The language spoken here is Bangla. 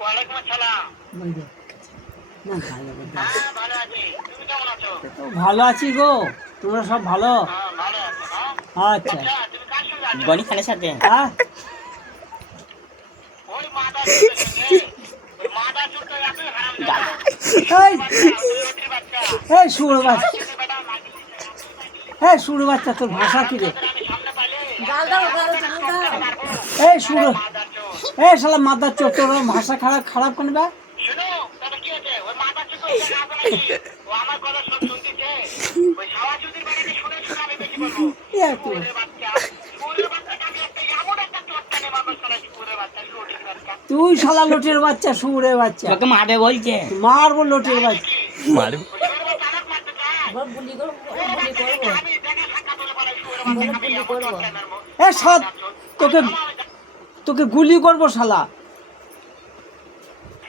ওয়ালাইকুম আসসালাম। বলবে না ভালো কথা। হ্যাঁ ভালো আছি, তুমি কেমন আছো? তো ভালো আছি গো, তোমরা সব ভালো? হ্যাঁ ভালো আছো না? আচ্ছা আচ্ছা তুমি কার সঙ্গে আছো? গনি খানের সাথে হ্যাঁ ওই মাদার চোরের সঙ্গে। ওই মাদার চোরটা এত হারামজাদা। এই ওই লটির বাচ্চা। এই সুর বাচ্চা, ছেলে বেটা মাগি। এই সুর বাচ্চা, তোর ভাষা কি রে? আমি সামনে পাইলে গাল দাও গাল দাও। এই সুর, মাদার চোর। এই শালা মাদার চোর, তোর ভাষা খারাপ খারাপ কেন বে? শোনো তাহলে কি হয়েছে? ওই মাদার চোর তো ওকে না বলে কি? ও আমার কথা সব শুনতেছে। ওই সাওয়াচুদির বাড়িতে শুনে শুনে আমি বেশি বলবো। ওরে বাচ্চা, ওরে বাচ্চাকে আমি একটা এমন একটা চটকা নেবাবো শোনাচ্ছি, ওরে বাচ্চা লটির বাচ্চা। তুই শালা লোটের বাচ্চা, সুরের বাচ্চা, তোকে মারবে বলছে। মারবো লোটের বাচ্চা। মারবে ওই শুয়োরের বাচ্চা আমাকে মারতে চায়? বল বুলি করব বুলি করব। আমি দেখে সাক্ষাৎ হলে বলে শুয়োরের বাচ্চাকে আমি এমন চটকা মারবো। এ সাত, তোকে তোকে গুলি করবো শালা।